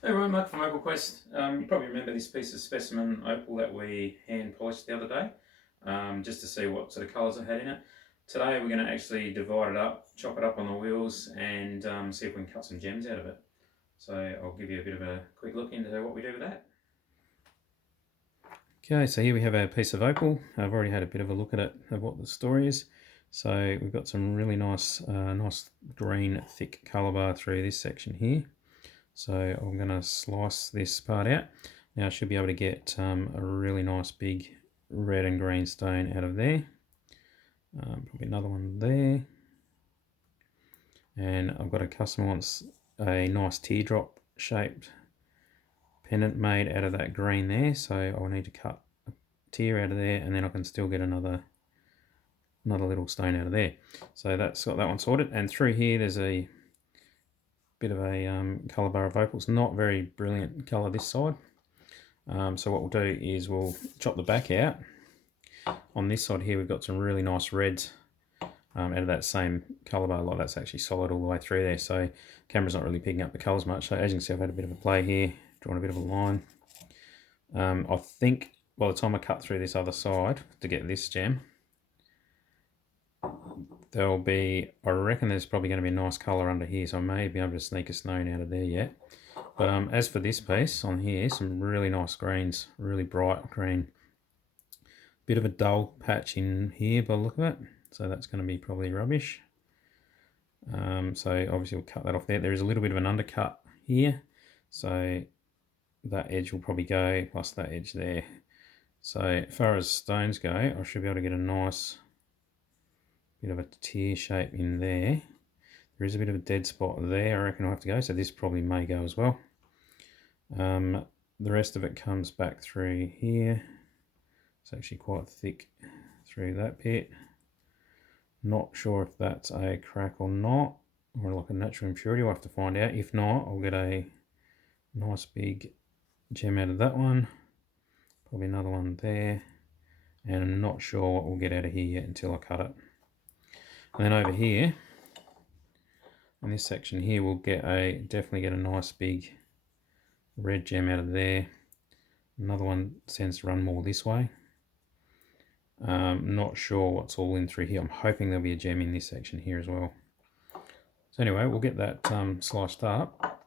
Hey everyone, Mark from Opal Quest. You probably remember this piece of specimen opal that we hand polished the other day, just to see what sort of colours it had in it. Today we're going to actually divide it up, chop it up on the wheels, and see if we can cut some gems out of it. So I'll give you a bit of a quick look into what we do with that. Okay, so here we have our piece of opal. I've already had a bit of a look at it, of what the story is. So we've got some really nice green thick colour bar through this section here. So I'm going to slice this part out. Now I should be able to get a really nice big red and green stone out of there. Probably another one there. And I've got a customer wants a nice teardrop shaped pendant made out of that green there. So I'll need to cut a tear out of there, and then I can still get another little stone out of there. So that's got that one sorted. And through here there's a bit of a colour bar of opal. It's not very brilliant colour this side. So what we'll do is we'll chop the back out. On this side here we've got some really nice reds out of that same colour bar. Like that's actually solid all the way through there, so camera's not really picking up the colours much. So as you can see, I've had a bit of a play here, drawn a bit of a line. I think by the time I cut through this other side to get this gem, there'll be, I reckon there's probably going to be a nice colour under here, so I may be able to sneak a stone out of there yet. But as for this piece on here, some really nice greens, really bright green. Bit of a dull patch in here by the look of it, so that's going to be probably rubbish. So obviously we'll cut that off there. There is a little bit of an undercut here, so that edge will probably go, plus that edge there. So as far as stones go, I should be able to get a nice bit of a tear shape in there. There is a bit of a dead spot there, I reckon I'll have to go, so this probably may go as well. The rest of it comes back through here. It's actually quite thick through that bit. Not sure if that's a crack or not, or like a natural impurity. We'll have to find out. If not, I'll get a nice big gem out of that one. Probably another one there. And I'm not sure what we'll get out of here yet until I cut it. And then over here, in this section here, we'll definitely get a nice big red gem out of there. Another one tends to run more this way. Not sure what's all in through here. I'm hoping there'll be a gem in this section here as well. So anyway, we'll get that sliced up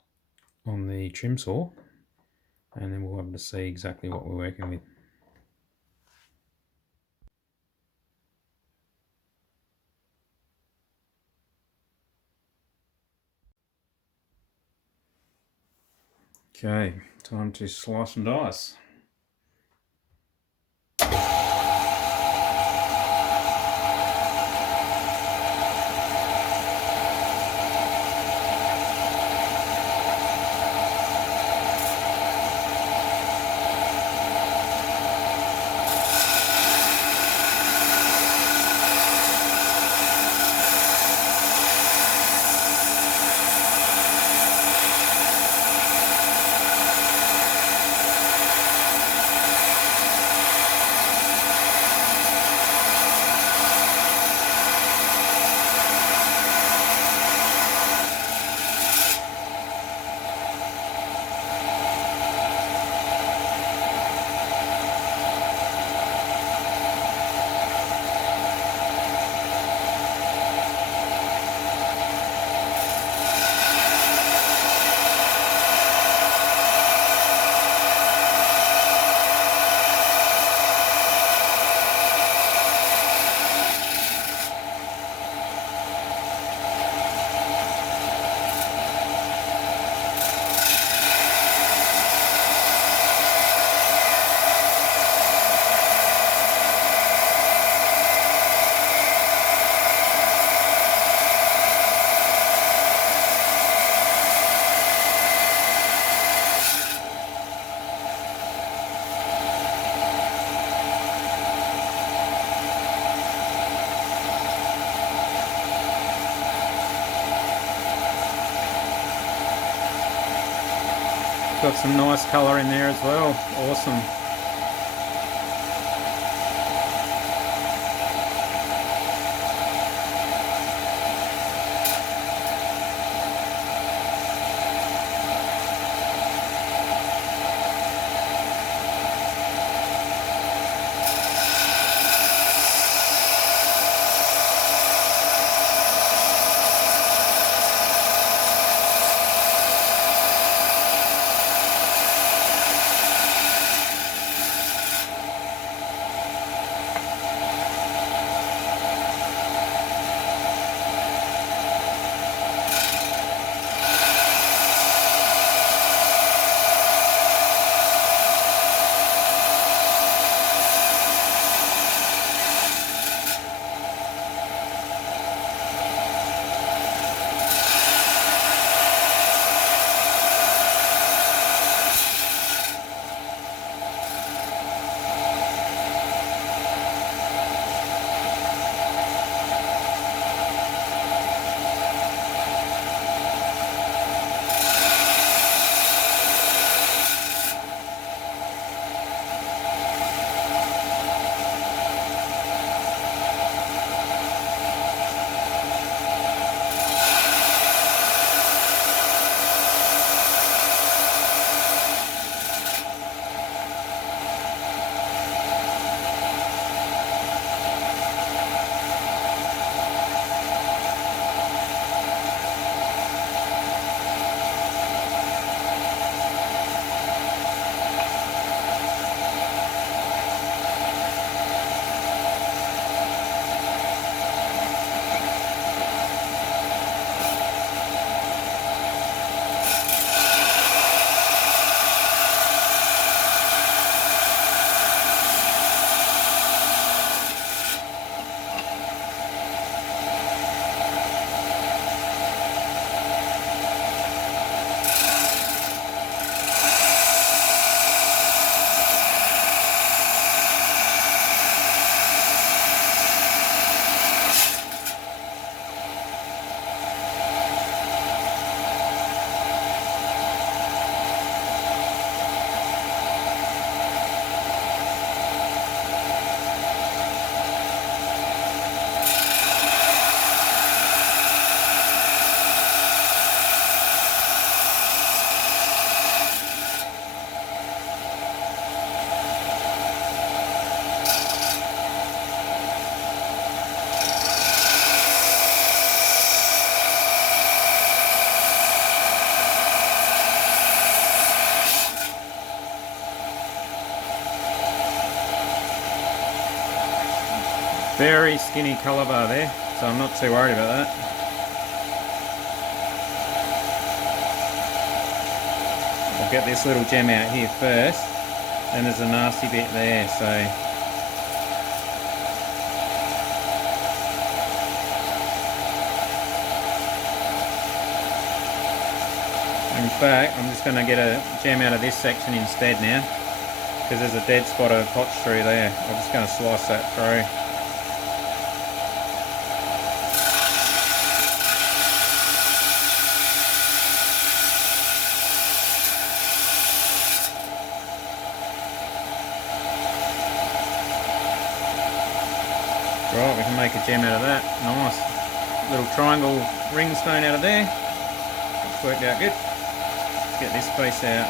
on the trim saw, and then we'll be able to see exactly what we're working with. Okay, time to slice and dice. Got some nice colour in there as well. Awesome. Very skinny colour bar there, so I'm not too worried about that. I'll get this little gem out here first, and there's a nasty bit there, so in fact, I'm just going to get a gem out of this section instead now, because there's a dead spot of potch through there. I'm just going to slice that through. Right, we can make a gem out of that. Nice. Little triangle ring stone out of there. It's worked out good. Let's get this piece out.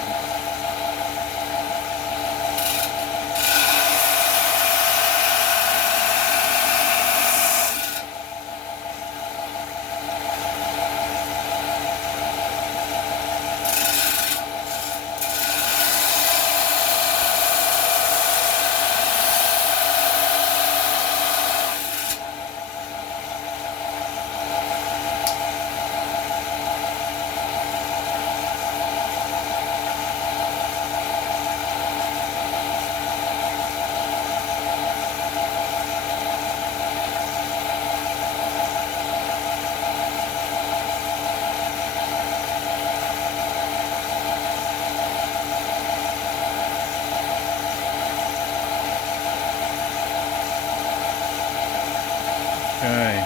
Okay.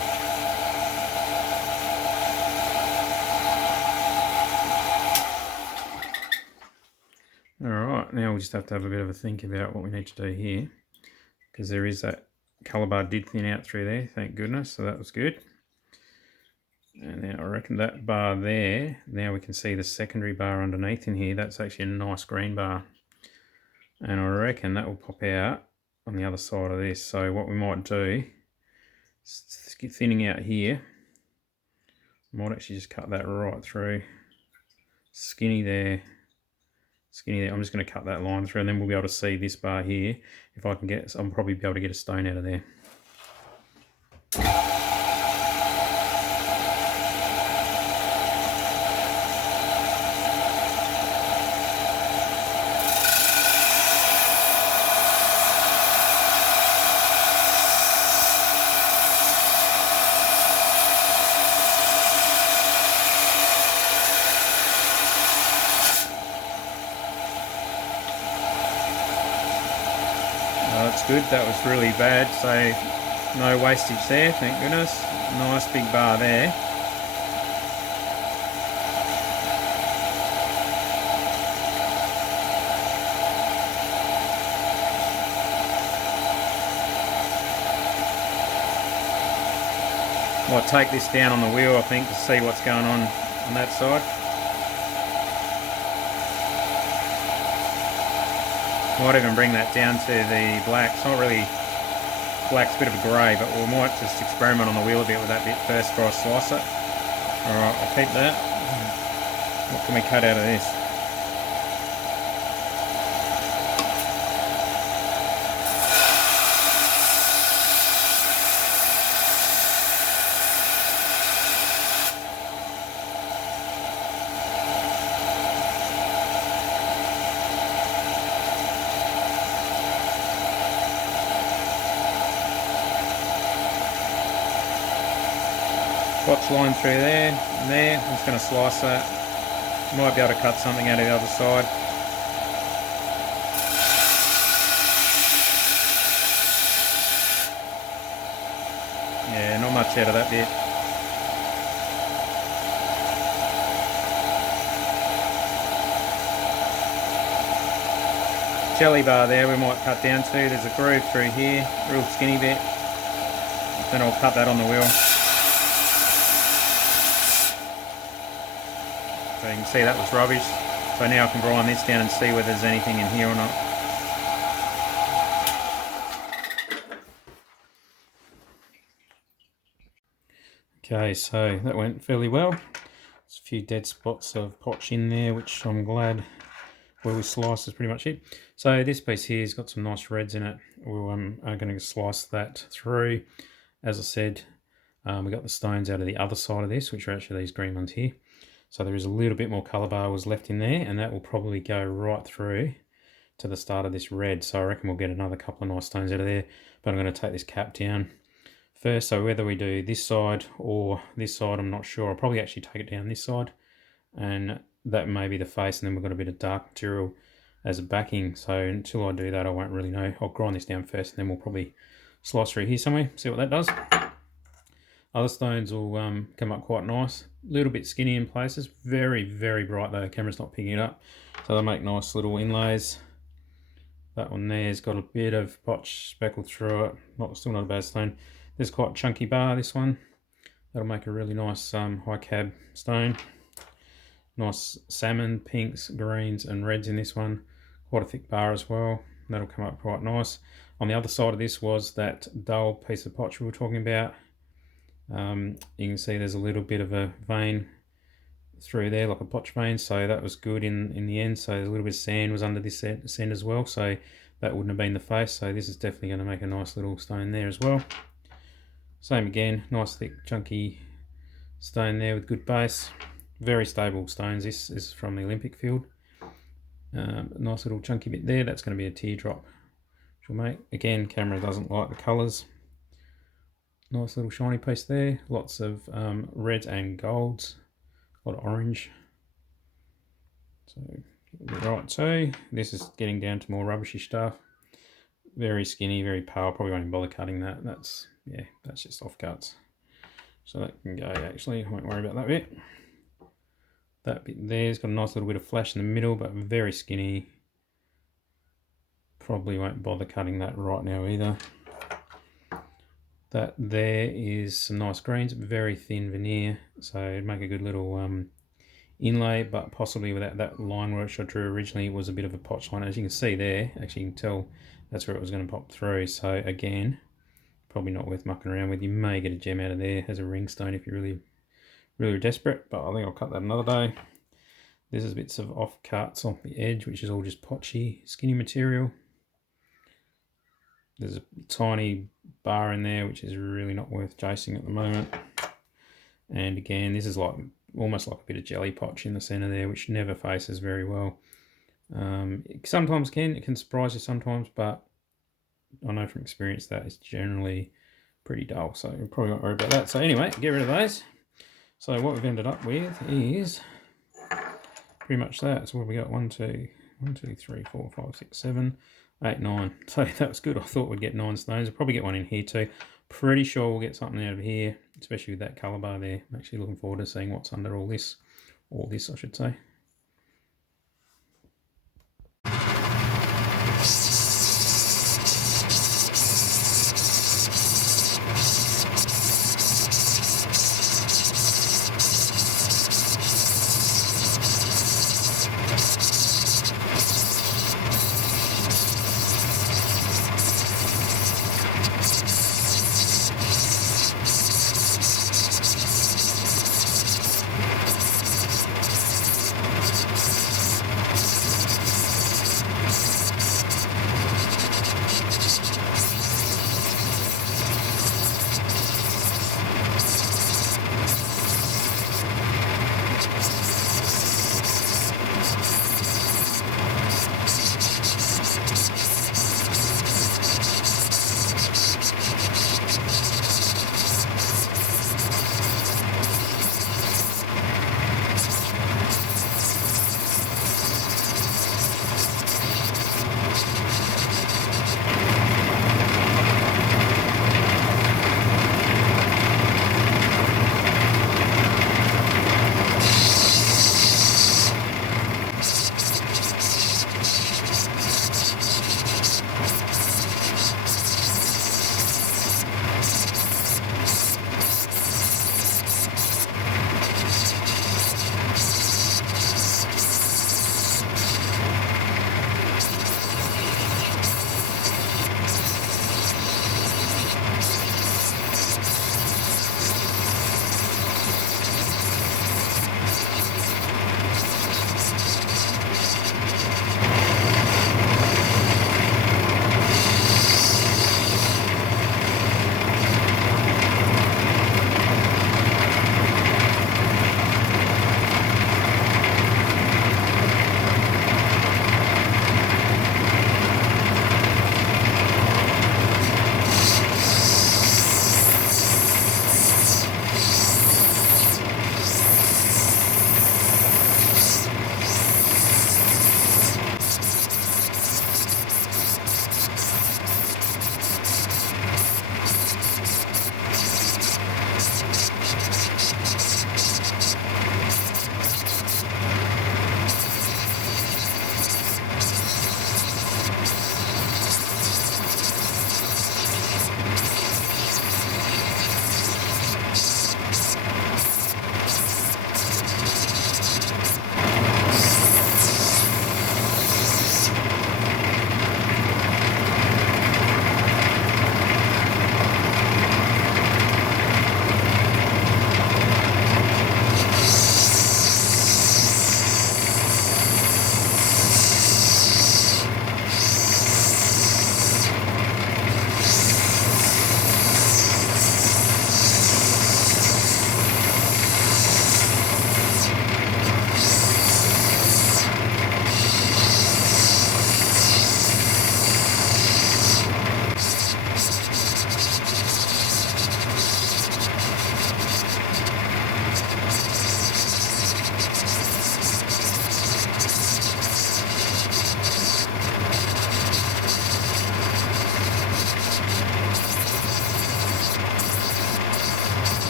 Alright, now we just have to have a bit of a think about what we need to do here, because there is that colour bar did thin out through there, thank goodness, so that was good. And then I reckon that bar there, now we can see the secondary bar underneath in here, that's actually a nice green bar. And I reckon that will pop out on the other side of this, so what we might do, thinning out here, might actually just cut that right through. Skinny there. I'm just going to cut that line through, and then we'll be able to see this bar here. If I can get, I'll probably be able to get a stone out of there. That's good, that was really bad, so no wastage there, thank goodness. Nice big bar there. Might take this down on the wheel, I think, to see what's going on that side. Might even bring that down to the black. It's not really black's a bit of a grey, but we might just experiment on the wheel a bit with that bit first before I slice it. Alright, I'll keep that. What can we cut out of this? Potch line through there and there. I'm just going to slice that. Might be able to cut something out of the other side. Yeah, not much out of that bit. Jelly bar there we might cut down to. There's a groove through here, real skinny bit. Then I'll cut that on the wheel. So you can see that was rubbish. So now I can grind this down and see whether there's anything in here or not. Okay, so that went fairly well. There's a few dead spots of potch in there, which I'm glad where we slice is pretty much it. So this piece here has got some nice reds in it. We're going to slice that through. As I said, we got the stones out of the other side of this, which are actually these green ones here. So there is a little bit more colour bars left in there, and that will probably go right through to the start of this red. So I reckon we'll get another couple of nice stones out of there. But I'm going to take this cap down first. So whether we do this side or this side, I'm not sure. I'll probably actually take it down this side, and that may be the face, and then we've got a bit of dark material as a backing. So until I do that, I won't really know. I'll grind this down first, and then we'll probably slice through here somewhere, see what that does. Other stones will come up quite nice. A little bit skinny in places. Very, very bright though. The camera's not picking it up. So they make nice little inlays. That one there's got a bit of potch speckled through it. Still not a bad stone. There's quite a chunky bar, this one. That'll make a really nice high cab stone. Nice salmon, pinks, greens and reds in this one. Quite a thick bar as well. That'll come up quite nice. On the other side of this was that dull piece of potch we were talking about. You can see there's a little bit of a vein through there, like a potch vein, so that was good in the end. So there's a little bit of sand was under this sand as well, so that wouldn't have been the face. So this is definitely going to make a nice little stone there as well. Same again, nice thick chunky stone there with good base. Very stable stones. This is from the Olympic field. Nice little chunky bit there. That's going to be a teardrop, which will make, again, camera doesn't like the colours. Nice little shiny piece there. Lots of reds and golds. A lot of orange. So right, so this is getting down to more rubbishy stuff. Very skinny, very pale. Probably won't even bother cutting that. That's just offcuts. So that can go actually. I won't worry about that bit. That bit there's got a nice little bit of flash in the middle, but very skinny. Probably won't bother cutting that right now either. That there is some nice greens, very thin veneer, so it'd make a good little inlay, but possibly without that line which I drew originally, it was a bit of a potch line. As you can see there, actually you can tell that's where it was going to pop through. So again, probably not worth mucking around with. You may get a gem out of there as a ring stone if you're really desperate, but I think I'll cut that another day. This is bits of offcuts off the edge, which is all just potchy, skinny material. There's a tiny bar in there, which is really not worth chasing at the moment. And again, this is like almost like a bit of jelly potch in the center there, which never faces very well. It sometimes it can surprise you sometimes, but I know from experience that it's generally pretty dull, so you probably won't worry about that. So anyway, get rid of those. So what we've ended up with is pretty much that. So what have we got? 1, 2, 3, 4, 5, 6, 7, 8, 9. So that was good. I thought we'd get 9 stones. I'll probably get one in here too. Pretty sure we'll get something out of here, especially with that colour bar there. I'm actually looking forward to seeing what's under all this I should say.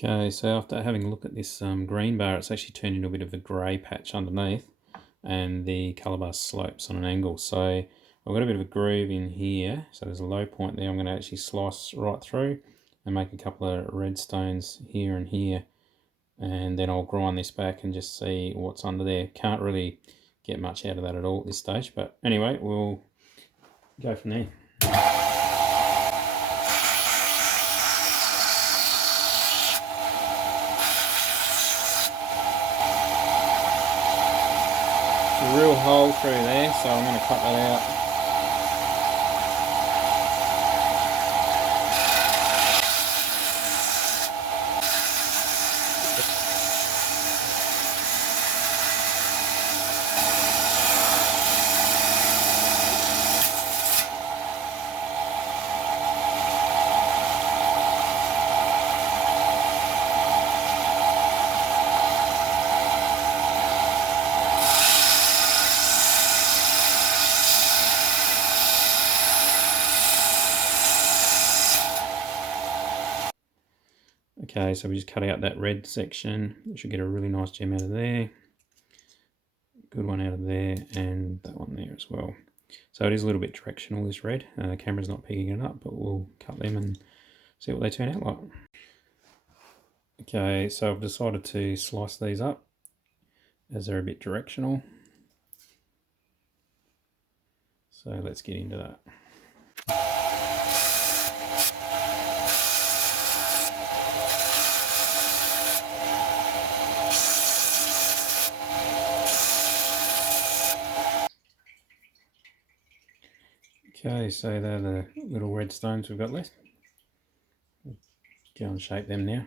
Okay, so after having a look at this green bar, it's actually turned into a bit of a grey patch underneath, and the colour bar slopes on an angle. So I've got a bit of a groove in here, so there's a low point there. I'm going to actually slice right through and make a couple of red stones here and here, and then I'll grind this back and just see what's under there. Can't really get much out of that at all at this stage, but anyway, we'll go from there. A real hole through there, so I'm going to cut that out. Okay, so we just cut out that red section. You should get a really nice gem out of there. Good one out of there, and that one there as well. So it is a little bit directional, this red. The camera's not picking it up, but we'll cut them and see what they turn out like. Okay, so I've decided to slice these up as they're a bit directional. So let's get into that. Okay, so they're the little red stones we've got left. Go and shape them now.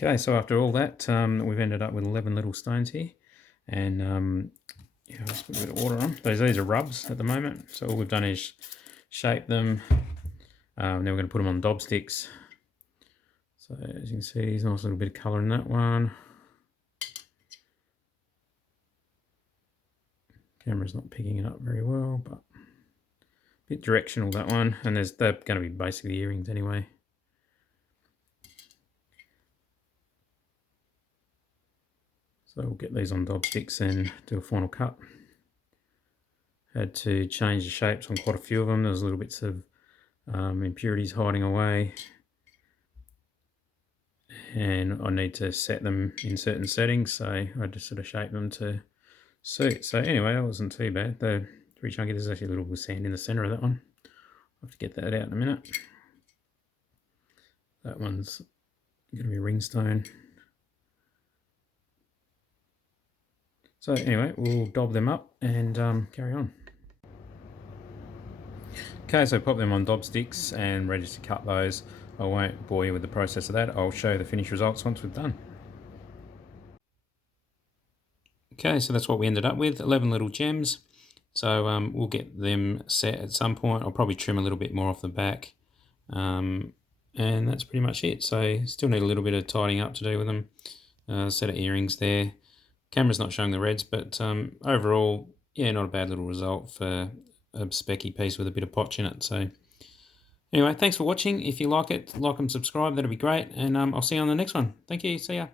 Okay, so after all that, we've ended up with 11 little stones here, and yeah, let's put a bit of water on. These are rubs at the moment, so all we've done is shape them. Then we're going to put them on dob sticks. So as you can see, there's a nice little bit of colour in that one. Camera's not picking it up very well, but a bit directional, that one. And they're going to be basically earrings anyway. So we'll get these on dob sticks and do a final cut. Had to change the shapes on quite a few of them. There's little bits of impurities hiding away, and I need to set them in certain settings, so I just sort of shape them to suit. So anyway, that wasn't too bad. They're pretty chunky. There's actually a little bit of sand in the center of that one. I'll have to get that out in a minute. That one's going to be ringstone. So anyway, we'll dob them up and carry on. Okay, so pop them on dob sticks and ready to cut those. I won't bore you with the process of that. I'll show you the finished results once we've done. Okay, so that's what we ended up with, 11 little gems. So we'll get them set at some point. I'll probably trim a little bit more off the back. And that's pretty much it. So still need a little bit of tidying up to do with them. Set of earrings there. Camera's not showing the reds, but overall, yeah, not a bad little result for a specky piece with a bit of potch in it. So anyway, thanks for watching. If you like it, like and subscribe. That'd be great. And I'll see you on the next one. Thank you. See ya.